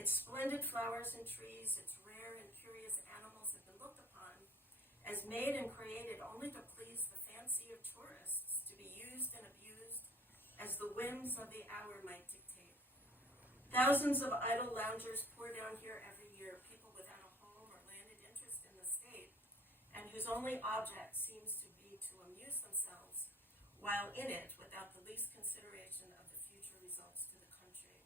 Its splendid flowers and trees, its rare and curious animals have been looked upon as made and created only to please the fancy of tourists, to be used and abused as the whims of the hour might dictate. Thousands of idle loungers pour down here every year, people without a home or landed interest in the state, and whose only object seems to be to amuse themselves while in it without the least consideration of the future results to the country.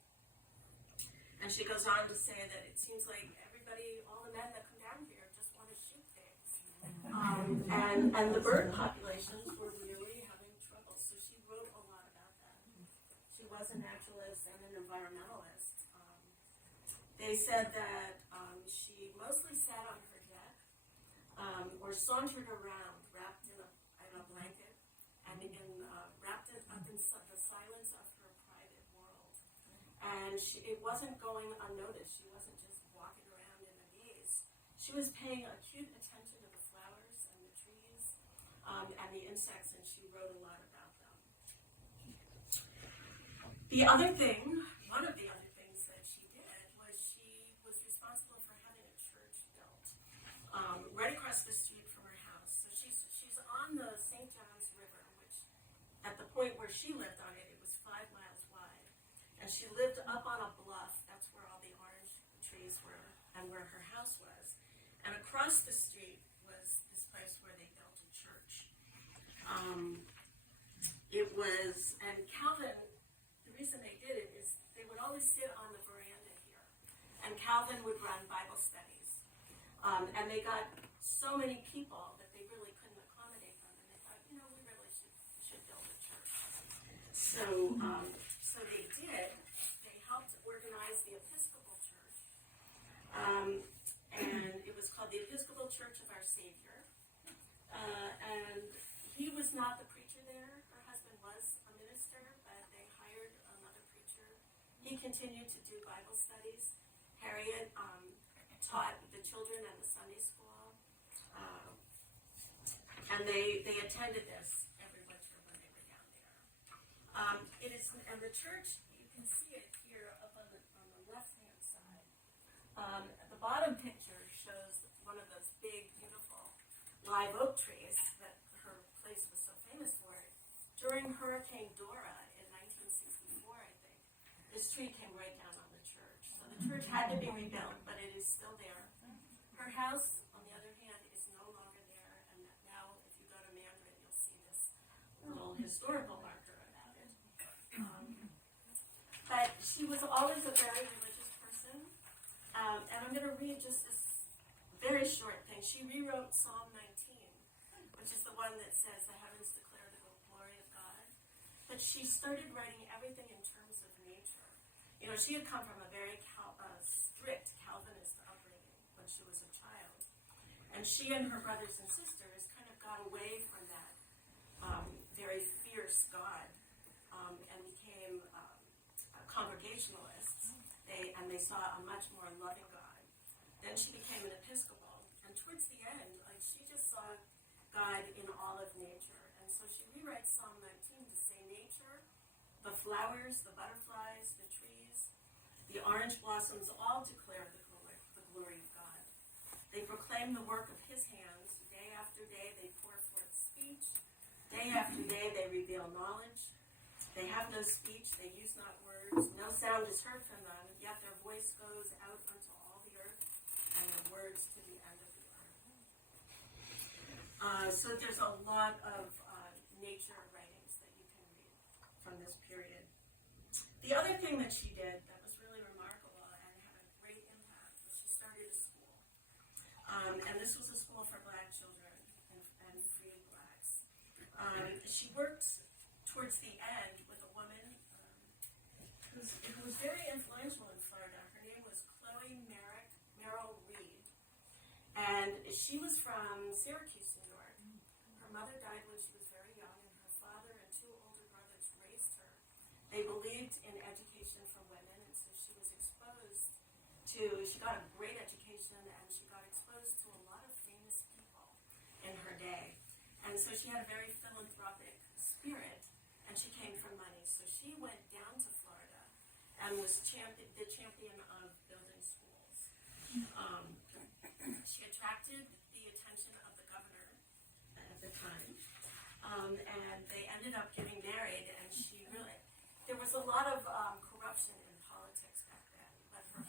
And she goes on to say that it seems like everybody, all the men that come down here just want to shoot pigs. And the bird populations were really having trouble, so she wrote a lot about that. She was a naturalist and an environmentalist. They said that she mostly sat on her deck or sauntered around wrapped in a blanket and wrapped it up in the silence of her private world. And it wasn't going unnoticed. She wasn't just walking around in a gaze. She was paying acute attention to the flowers and the trees and the insects, and she wrote a lot about them. One of the other things that she did was she was responsible for having a church built right across the street from her house. So she's on the St. John's River, which at the point where she lived on it, it was 5 miles wide. And she lived up on a bluff. That's where all the orange trees were and where her house was. And across the street was this place where they built a church. And Calvin, the reason they did it is they would always sit on the veranda here. And Calvin would run Bible studies. And they got so many people that they really couldn't accommodate them. And they thought, we really should build a church. So they did. They helped organize the Episcopal Church. And it was called the Episcopal Church of Our Savior. And he was not the preacher there. Her husband was a minister, but they hired another preacher. He continued to do Bible studies. Harriet taught the children at the Sunday school. And they attended this every winter when they were down there. And the church, you can see it here up on the left-hand side. The bottom picture shows one of those big, beautiful live oak trees that her place was so famous for. During Hurricane Dora in 1964, I think, this tree came right down on the church. So the church had to be rebuilt, but it is still there. Her house, on the other hand, is no longer there, and now if you go to Mandarin, you'll see this little historical marker about it. But she was always a very religious person, and I'm going to read just this very short thing. She rewrote Psalm 19, which is the one that says, "The heavens declare the glory of God." But she started writing everything in terms of nature. She had come from a very strict Calvinist upbringing when she was a child. And she and her brothers and sisters kind of got away from that very fierce God and became Congregationalists. They saw a much more loving God. Then she became an Episcopal. And towards the end, she just saw God in all of nature. And so she rewrites Psalm 19 to say nature, the flowers, the butterflies, the trees, the orange blossoms all declare the glory of God. They proclaim the work of his hands. Day after day they pour forth speech. Day after day they reveal knowledge. They have no speech, they use not words. No sound is heard from them, yet their voice goes out unto all the earth, and their words to the end of the earth. So there's a lot of nature writings that you can read from this period. The other thing that she did that was really remarkable and had a great impact was she started a school. And this was a school for black children and freed blacks. She worked towards the end with a woman who was very influential in Florida. Her name was Chloe Merrill Reed. And she was from Syracuse, New York. Her mother died when she was very young, and her father and 2 older brothers raised her. They believed in education for women, and so she got a great education, and she got exposed to a lot of famous people in her day. And so she had a very philanthropic spirit, and she came from money. So she went down to Florida and was the champion of building She attracted the attention of the governor at the time, and they ended up getting married, and there was a lot of corruption in politics back then, but her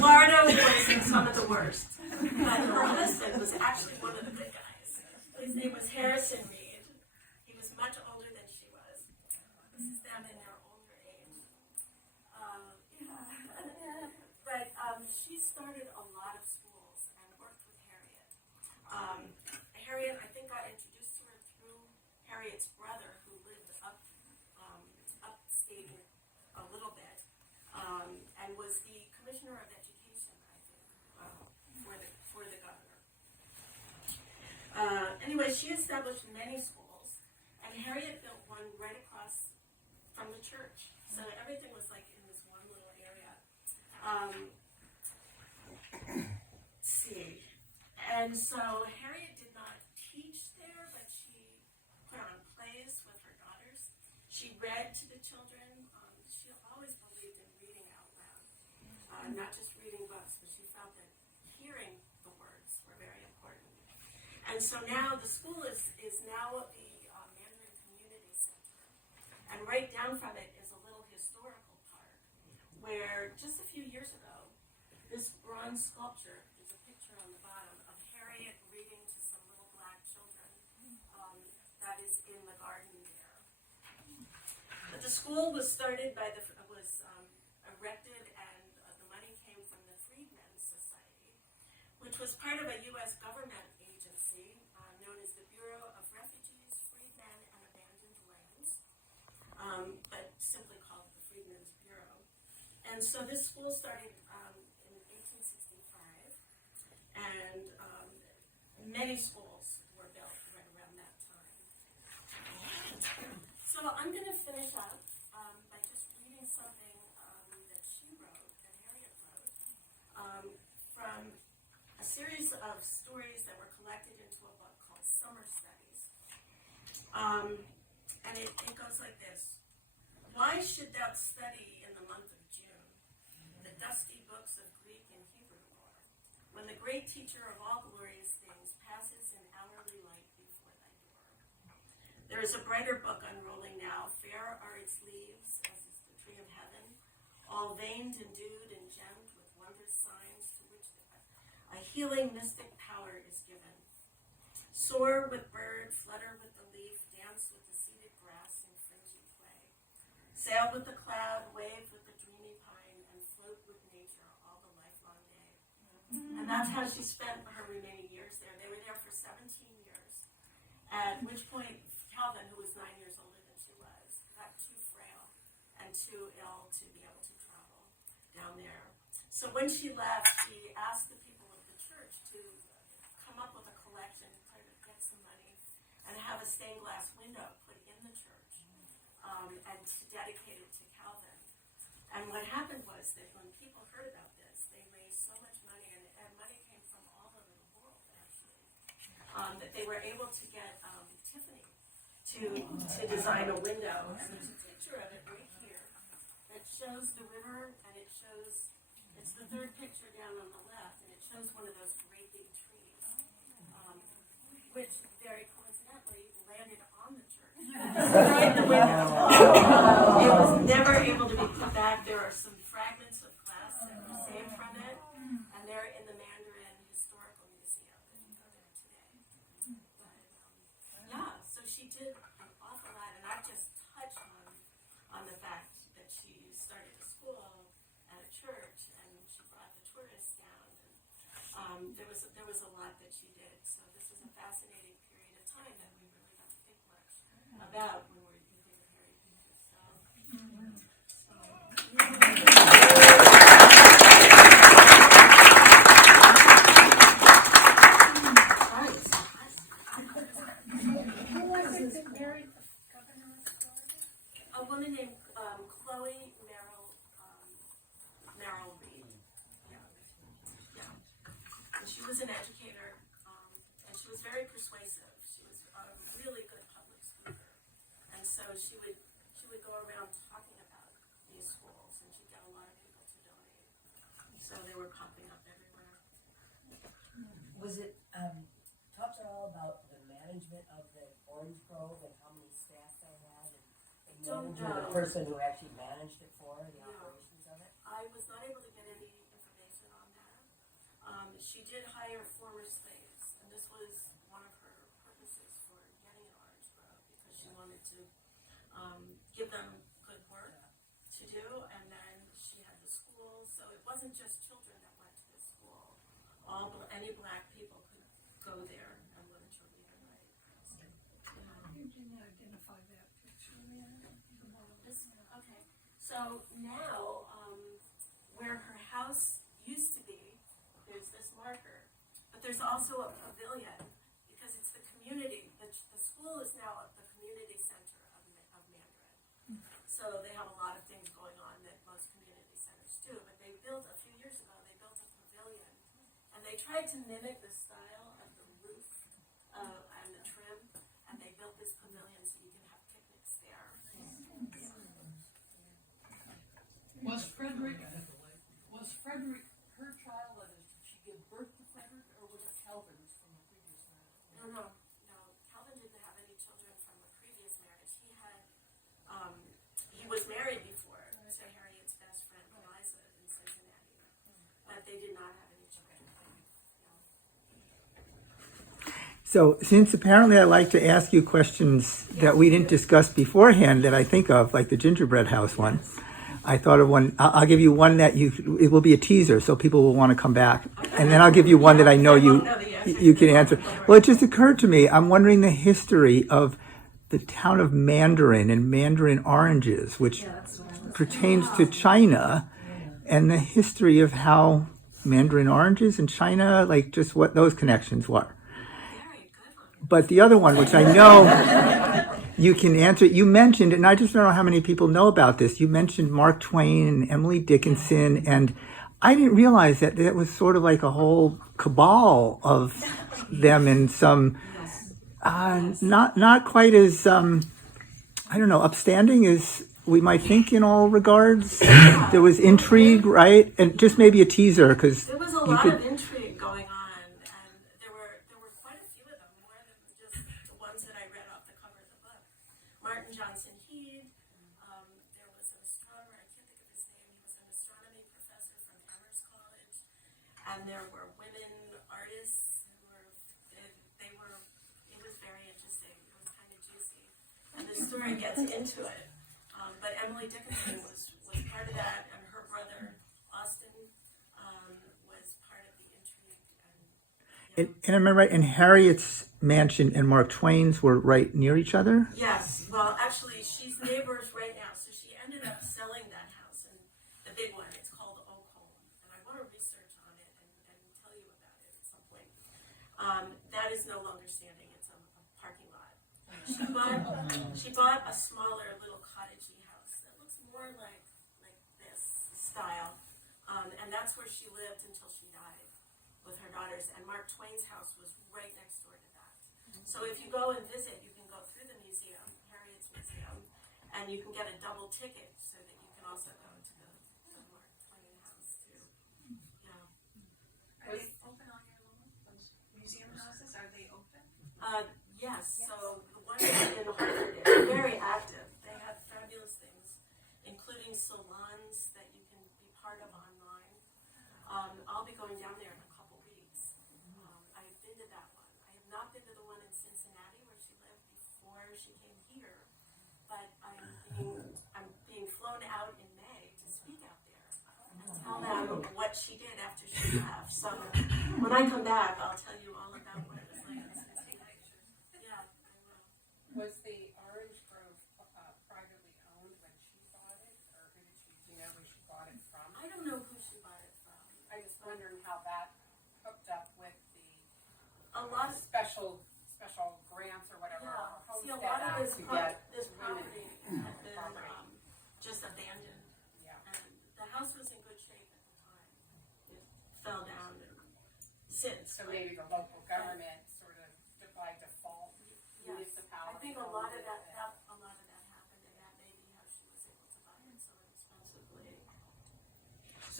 Florida was some of the worst, but her husband was actually one of the good guys. His name was Harrison Reed. He was much older than she was. This is them in their older age. But she started a lot of schools and worked with Harriet. Harriet, I think, got introduced to her through Harriet's brother, who lived upstate a little bit, and was the commissioner of education, I think, for the governor. Anyway, she established many schools, and Harriet built one right across from the church. So everything was like in this one little area. Let's see. And so Harriet did not teach there, but she put on plays with her daughters. She read to the children. She always believed in reading out loud, not just reading books, but she felt that hearing the words were very important. And so now the school is now the Mandarin Community Center. And right down from it is a little historical park where just a few years ago, this bronze sculpture, there's a picture on the bottom of Harriet reading to some little black children that is in the garden there. But the school was started erected, and the money came from the Freedmen's Society, which was part of a U.S. government agency known as the Bureau of Refugees, Freedmen, and Abandoned Lands, but simply called the Freedmen's Bureau. And so this school started in 1865, and many schools were built right around that time. So I'm going to finish up by just reading something that she wrote, that Harriet wrote, from a series of stories that were collected into a book called Summer Studies. And it goes like this. Why should thou study in the month of June the dusty books of Greek and Hebrew lore, when the great teacher of all glorious things passes in hourly light before thy door? There is a brighter book unrolling now, fair are its leaves, as is the tree of heaven, all veined and dewed and gemmed with wondrous signs to which a healing mystic power is given. Soar with bird, flutter with the leaf, dance with the seeded grass in fringy play. Sail with the cloud, wave with the dreamy pine, and float with nature all the lifelong day. And that's how she spent her remaining years there. They were there for 17 years, at which point Calvin, who was 9 years older than she was, got too frail and too ill to be able to travel down there. So when she left, she asked the people of the church to come up with a collection, try to get some money, and have a stained glass window put in the church, and to dedicate it to Calvin. And what happened was that when people heard about this, they raised so much money, and money came from all over the world, actually, that they were able to get Tiffany to design a window. And there's a picture of it right here that shows the river, and it shows, it's the third picture down on the left, and it shows one of those great big trees, which very coincidentally landed on the church. Destroyed the window. It was never able to be put back. There are some fragments of glass that were saved from it, and they're in the Mandarin Historical Museum if you go there today. But yeah, so she did an awful lot, and I've just touched on the fact that she started a school at a church, and she brought the tourists down. And there was a lot that she did. So this is a fascinating period of time that we really don't think much about when we're thinking of Harriet Beecher Stowe. Who was this married the governor of Florida? A woman named Chloe Merrill Reed. Yeah. And she was an educator, and she was very persuasive. She was really so she would go around talking about these schools, and she'd get a lot of people to donate. So they were popping up everywhere. Was it, talked at all about the management of the Orange Grove and how many staff they had and Don't managing the know. person who actually managed it for her, the Yeah. operations of it? I was not able to get any information on that. She did hire former slaves, and this was one of her purposes for getting an Orange Grove, because she wanted to give them good work to do, and then she had the school, so it wasn't just children that went to this school. Any black people could go there and learn to read and write. You didn't identify that picture, Okay, so now, where her house used to be, there's this marker, but there's also a pavilion, because it's the community, the school is now the community center of Mandarin. So they have a lot of things going on that most community centers do, but they built, a few years ago, they built a pavilion, and they tried to mimic the style of the roof and the trim, and they built this pavilion so you can have picnics there. Was Frederick her child, and did she give birth to Frederick, or was it Calvin's from the previous marriage? No. Calvin didn't have any children from a previous marriage. He was married before to Harriet's best friend Eliza in Cincinnati, but they did not have any children. So, since apparently I like to ask you questions that we didn't discuss beforehand that I think of, like the gingerbread house one, I thought of one. I'll give you one that it will be a teaser, so people will want to come back. And then I'll give you one that I know you can answer. Well, it just occurred to me, I'm wondering the history of the town of Mandarin and Mandarin oranges, which pertains to China, and the history of how Mandarin oranges in China, like just what those connections were. Very good one. But the other one, which I know you can answer, you mentioned, and I just don't know how many people know about this, you mentioned Mark Twain and Emily Dickinson, and I didn't realize that was sort of like a whole cabal of them in some, not quite as, upstanding as we might think in all regards. There was intrigue, right? And just maybe a teaser, because There was a lot of intrigue going on, and there were quite a few of them, more than just the ones that I read off the cover of the book. Martin Johnson Heed, there was an astronomer, I can't think of his name, he was an astronomy professor from Amherst College, and there were women artists who it was very interesting, it was kind of juicy, and the story gets into it. But Emily Dickinson was part of that, and her brother Austin was part of the intrigue. And am I right? And Harriet's mansion and Mark Twain's were right near each other? Yes, well, actually, she's neighbors right now, so she ended up selling that house, and the big one, it's called Oakhole, and I want to research on it and tell you about it at some point. That is no longer standing, it's a parking lot. She bought a smaller little cottagey house that looks more like this style, and that's where she lived until she died with her daughters, and Mark Twain's house was right next door to that. So if you go and visit, you can go through the museum, Harriet's museum, and you can get a double ticket so that you can also go to the Mark Twain house too. Yeah. Are they open all year long? Those museum houses, are they open? Yes, so the one in Harvard is very active. They have fabulous things, including salons that you can be part of online. I'll be going down there in a couple weeks. I've been to that one. I have not been to the one in Cincinnati where she lived before she came here, but I'm being flown out in May to speak out there and tell them what she did after she left. So when I come back, I'll tell you all about what it was like in Cincinnati. Yeah, I will. Was the Orange Grove privately owned when she bought it, or do you know who she bought it from? I don't know who she bought it from. I was wondering how that hooked up with A lot of, special grants or whatever. yeah, How see, a was lot that of this, to get this women? property had been Property. just abandoned, Yeah. and the house was in good shape at the time. It fell down and since. So maybe the local government sort of by default Yes, I municipality. think a lot of that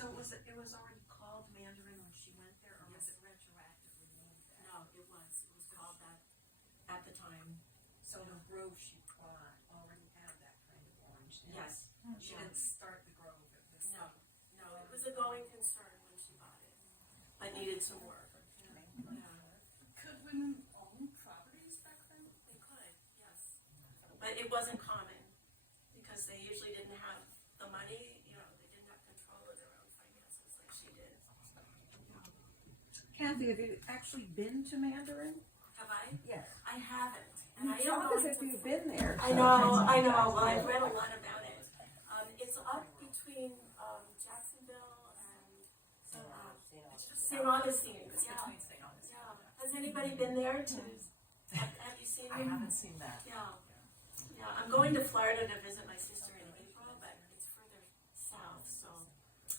So it was already called Mandarin when she went there, or was it retroactively named that? No, it was called that at the time. So the grove she bought already had that kind of orange in it. Yes. She didn't start the grove, it was. No, no, it was a going concern when she bought it, but needed some work. Could women own properties back then? They could, yes. But it wasn't common because they usually didn't have the money, you know, they didn't have control of their own finances like she did. Kathy, have you actually been to Mandarin? Have I? Yes. I haven't. And I You am talk as going if to. you've been there. I know. Well, I've read a lot about it. It's up between Jacksonville and St. Augustine. Yeah. Yeah. Has anybody been there to? Have you seen? I haven't seen that. Yeah. Yeah. I'm going to Florida to visit my sister in April, but it's further south, so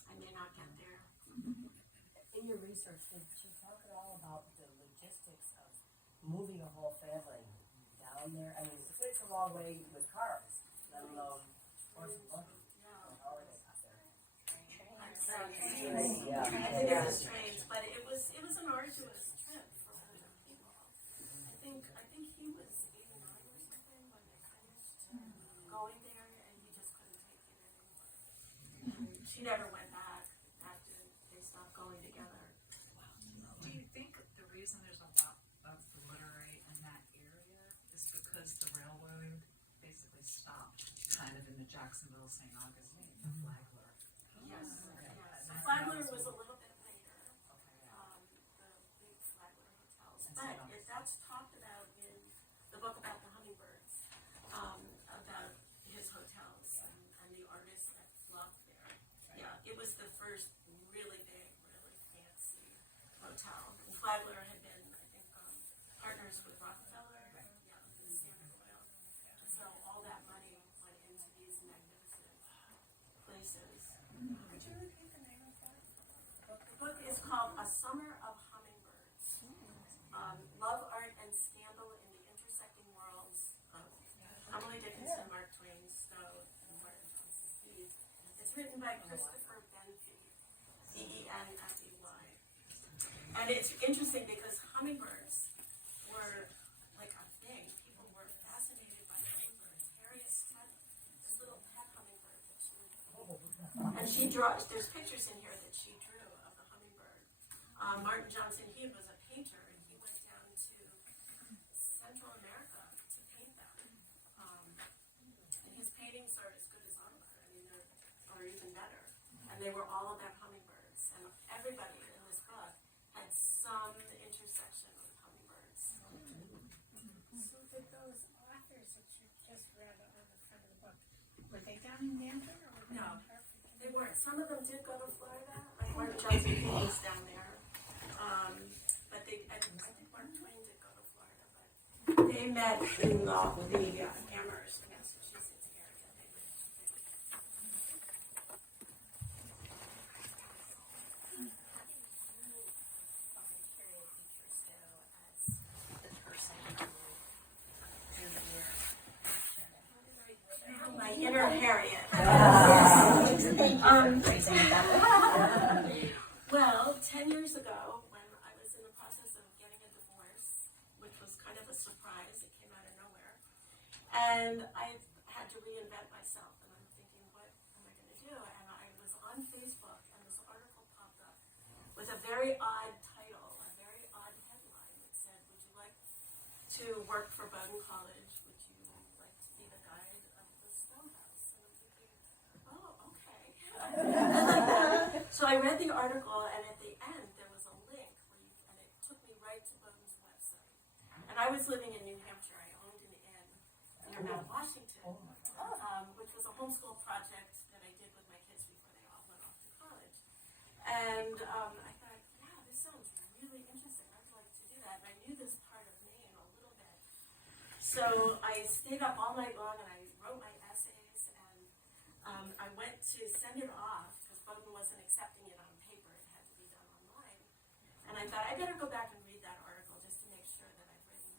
I may not get there. In your research, did you talk at all about the logistics of moving a whole family down there? I mean, it's a long way with cars, let alone horse and buggy. Yeah. How are they out there? I think it was strange, but it was an arduous trip for older people. I think he was 89 or something when they finished going there, and he just couldn't take it anymore. She never went back after they stopped going together. Do you think the reason there's a lot of literary in that area is because the railroad basically stopped kind of in the Jacksonville, St. Augustine, Flagler? Yes. So Flagler was a little bit later. The big Flagler hotels, but that's talked about in the book about the hummingbirds, about his hotels and the artists that flocked there. Yeah, it was the first really big, really fancy hotel. And Flagler had been, I think, partners with Rockefeller. Yeah, the Standard Oil. So all that money went into these magnificent places. Could you repeat the name of that? The book is called A Summer of Hummingbirds. Love, Art, and Scandal in the Intersecting Worlds of Emily Dickinson, Mark Twain, Stowe, and Martin Johnson Heath. It's written by Christopher Benfey, Benfey. And it's interesting because hummingbirds were like a thing. People were fascinated by hummingbirds. Harriet had this little pet hummingbird that she would, and she draws, there's pictures in here that she drew of the hummingbird. Martin Johnson Heath was a painter, and he went down to Central America to paint them. And his paintings are as good as ours. I mean, or even better. And they were all about hummingbirds. And everybody in this book had some intersection with hummingbirds. So did those authors that you just read on the front of the book, were they down in Mandarin or were they No. in Hartford? They weren't. Some of them did go to Florida. Like Martin Johnson Heath was down there. But I think Mark Twain did go to Florida. But they met in the Amherst, Massachusetts area. Find Harriet Beecher Stowe as the person who drew your My inner Harriet. Well, 10 years ago, when I was in the process of getting a divorce, which was kind of a surprise, it came out of nowhere, and I had to reinvent myself, and I'm thinking, what am I going to do? And I was on Facebook, and this article popped up with a very odd title, a very odd headline that said, would you like to work for Bowdoin College? Would you like to be the guide of the Stowe House? And I'm thinking, oh, okay. So I read the article, and at the end there was a link and it took me right to Bowdoin's website. And I was living in New Hampshire. I owned an inn near Mount Washington, which was a homeschool project that I did with my kids before they all went off to college. And I thought, yeah, this sounds really interesting. I'd like to do that. And I knew this part of Maine a little bit. So I stayed up all night long and I wrote my essays, and I went to send it off because Bowdoin wasn't accepting it on paper. It had to be done online. And I thought, I better go back and read that article just to make sure that I've written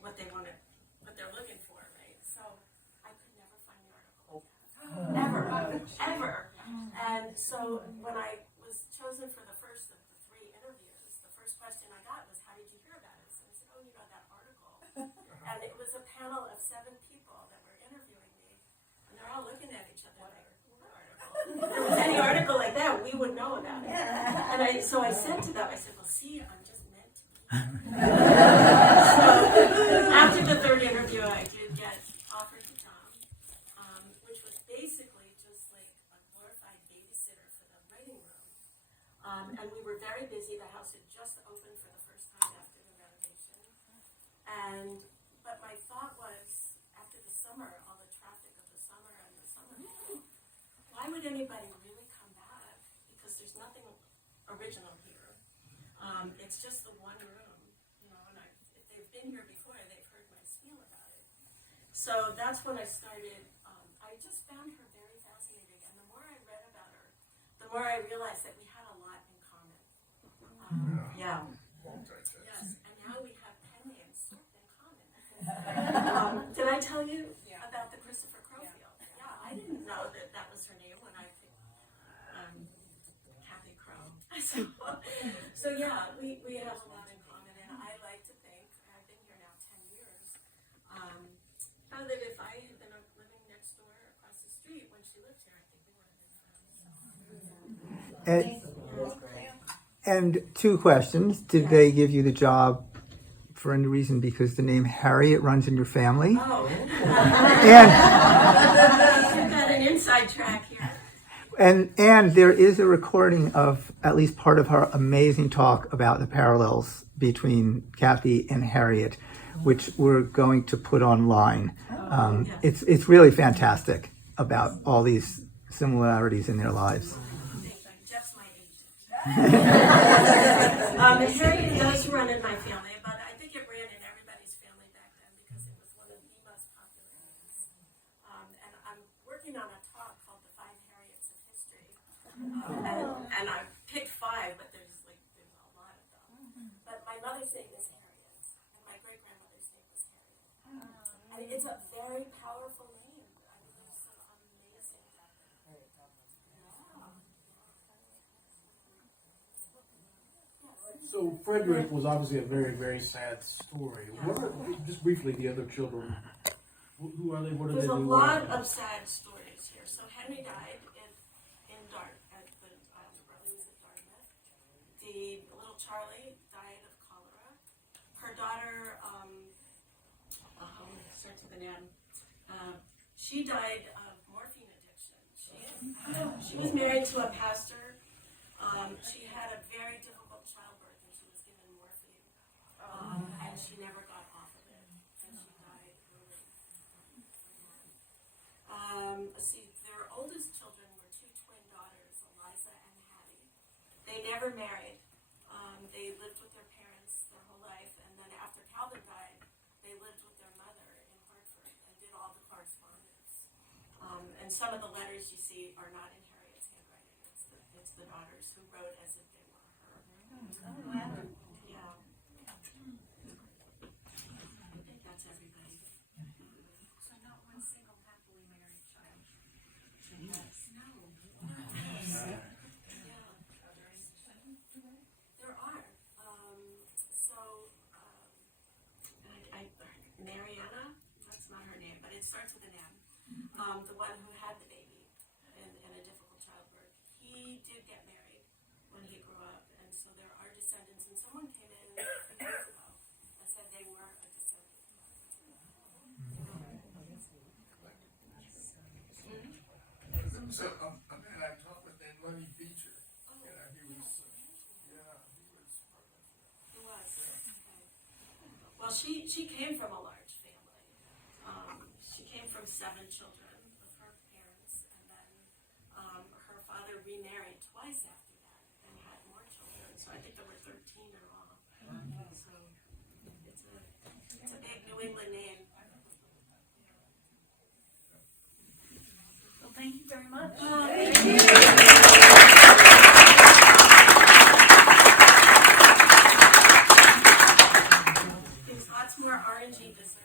what they wanted, what they're looking for, right? So I could never find the article. Ever. And so when I was chosen for the first of the 3 interviews, the first question I got was, how did you hear about us? And I said, oh, that article. And it was a panel of 7 people that were interviewing me. And they're all looking at each other like, what article? If there was any article like that, we would know about it. And so I said to them, I said, well, see, I'm just meant to be. So after the 3rd interview, I did get offered the job, which was basically just like a glorified babysitter for the writing room. And we were very busy. The house had just opened for the first time after the renovation. But my thought was, after the summer, all the traffic of the summer and the summer, why would anybody really come back? Because there's nothing original here. It's just the one room, and if they've been here before, they've heard my spiel about it. So that's when I started. I just found her very fascinating, and the more I read about her, the more I realized that we had a lot in common. Yeah. Yes, and now we have pen names sort of in common. Did I tell you about the Christopher Crowfield? Yeah, I didn't know that was her name when I picked Kathy Crow. So yeah, we have a lot in common, and I like to think, and I've been here now 10 years, that if I had been living next door across the street when she lived here, I think we would have been friends. And 2 questions. Did they give you the job for any reason because the name Harriet runs in your family? Oh. And You've got an inside track here. And there is a recording of at least part of her amazing talk about the parallels between Kathy and Harriet, which we're going to put online. It's really fantastic about all these similarities in their lives. Jeff's my agent. Harriet does run in my family, but I think it ran in everybody's family back then because it was one of the most popular names. And I'm working on a talk called The 5 Harriets of History. And I picked 5, but there's a lot of them. But my mother's name is Harriet, and my great-grandmother's name was Harriet. And it's a very powerful name. I mean, there's some amazing So Frederick was obviously a very, very sad story. What are, just briefly, the other children? Who are they? What do they There's do? a lot of sad stories here. So Henry died in Dartmouth, at the Brothers at Dartmouth. The little Charlie died of cholera. Her daughter, starts with an M. She died of morphine addiction. She was married to a pastor. She had a very difficult childbirth, and she was given morphine, and she never got off of it, and she died early. See, their oldest children were 2 twin daughters, Eliza and Hattie. They never married. They lived with their parents their whole life, and then after Calvin died, they lived with their mother in Hartford and did all the correspondence. And some of the letters you see are not in Harriet's handwriting. It's the daughters who wrote as if they were her. Yeah. I think that's everybody. So not one single happily married child. Yes. No. There are. Mariana, that's not her name, but it starts with an M. The one who had the baby in a difficult childbirth. He did get married when he grew up, and so there are descendants. And someone came in a few years ago and said they were a descendant. So, and I talked with that Lenny Beecher. He was. It was. Well, she came from a large family. She came from 7 children with her parents, and then her father remarried twice after that and had more children. So I think there were 13 in all. So it's a big New England name. Well, thank you very much. Thank you. There's lots more orangey desserts.